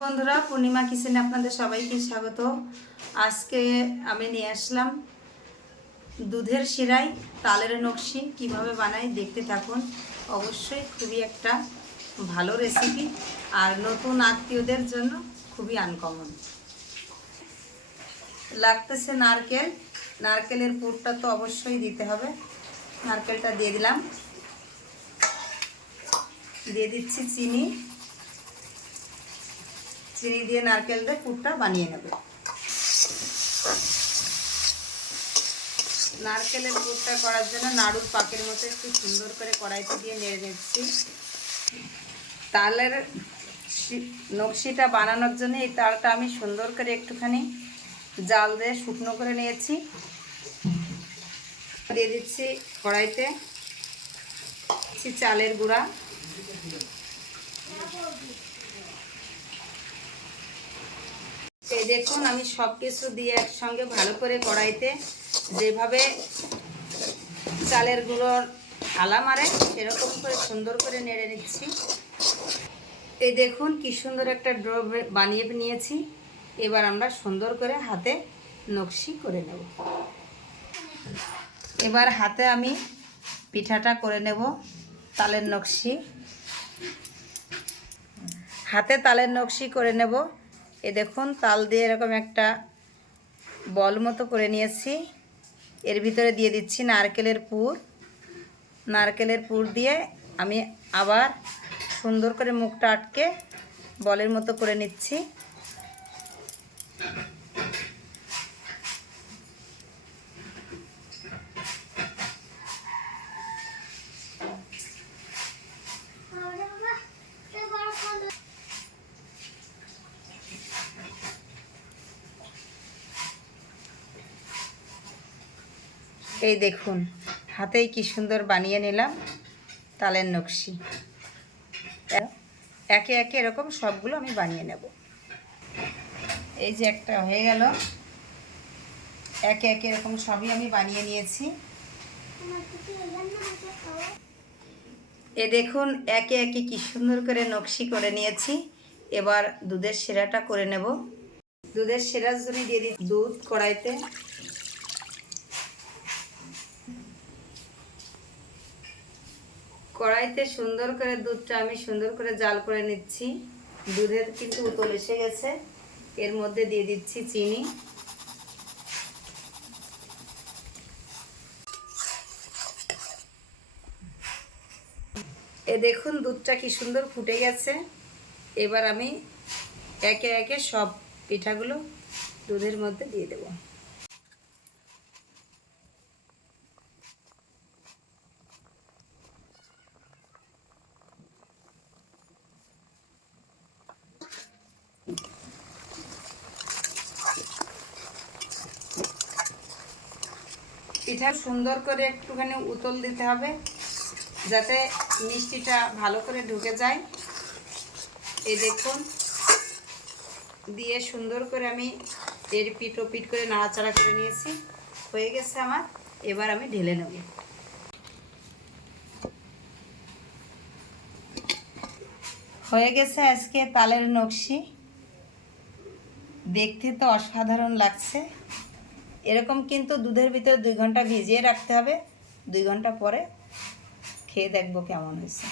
বন্ধুরা, পূর্ণিমা কিচেনে আপনাদের সবাইকে স্বাগত। আজকে আমি নিয়ে আসলাম দুধের শিরাই তালের নকশি কিভাবে বানাই দেখতে থাকুন। অবশ্যই খুবই একটা ভালো রেসিপি আর নতুন আত্মীয়দের জন্য খুবই আনকমন। লাগতেছে নারকেল, নারকেলের পুরটা তো অবশ্যই দিতে হবে। নারকেলটা দিয়ে দিলাম, দিয়ে দিচ্ছি চিনি। চিনি দিয়ে নারকেলের পুরটা বানিয়ে নেব। নারকেলের পুরটা করার জন্য নাড়ুর পাকের মতো একটু সুন্দর করে কড়াইতে দিয়ে নেড়ে নিচ্ছি। তালের নকশিটা বানানোর জন্য এই তালটা আমি সুন্দর করে একটুখানি জাল দিয়ে শুকনো করে নিয়েছি। দিয়ে দিচ্ছি কড়াইতে চালের গুঁড়া, এই দেখুন আমি সব কিছু দিয়ে একসঙ্গে ভালো করে কড়াইতে যেভাবে চালের গুঁড়োর থালা মারে সেরকম করে সুন্দর করে নেড়ে নিচ্ছি। এই দেখুন কি সুন্দর একটা ডো বানিয়ে নিয়েছি। এবার আমরা সুন্দর করে হাতে নকশি করে নেব। এবার হাতে আমি পিঠাটা করে নেব। তালের নকশি হাতে তালের নকশি করে নেব। এ দেখুন তাল দিয়ে এরকম একটা বল মতো করে নিয়েছি। এর ভিতরে দিয়ে দিচ্ছি নারকেলের পুর। নারকেলের পুর দিয়ে আমি আবার সুন্দর করে মুখটা আটকে বলের মতো করে নিচ্ছি। এই দেখুন হাতেই কি সুন্দর বানিয়ে নিলাম তালের নকশি। একে একে এরকম সবগুলো আমি বানিয়ে নেব। এই যে একটা হয়ে গেল, একে একে এরকম সবই আমি বানিয়ে নিয়েছি। এ দেখুন একে একে কি সুন্দর করে নকশি করে নিয়েছি। এবার দুধের শিরাটা করে নেব। দুধের শিরার জন্য দিয়ে দিচ্ছি দুধ কড়াইতে। কড়াইতে সুন্দর করে দুধটা আমি সুন্দর করে জাল করে নিচ্ছি। দুধের কিন্তু উতল এসে গেছে। এর মধ্যে দিয়ে দিচ্ছি চিনি। এ দেখুন দুধটা কি সুন্দর ফুটে গেছে। এবার আমি একে একে সব পিঠাগুলো দুধের মধ্যে দিয়ে দেব। পিঠা সুন্দর করে একটুখানি উতল দিতে হবে যাতে মিষ্টিটা ভালো করে ঢুকে যায়। এই দেখুন দিয়ে সুন্দর করে আমি এর পিঠ ও পিঠ করে নাড়াচাড়া করে নিয়েছি। হয়ে গেছে আমার। এবার আমি ঢেলে নেব। হয়ে গেছে আজকে তালের নকশি। দেখতে তো অসাধারণ লাগছে। এরকম কিন্তু দুধের ভিতরে 2 ঘন্টা ভিজিয়ে রাখতে হবে। 2 ঘন্টা পরে খেয়ে দেখবো কেমন হয়েছে।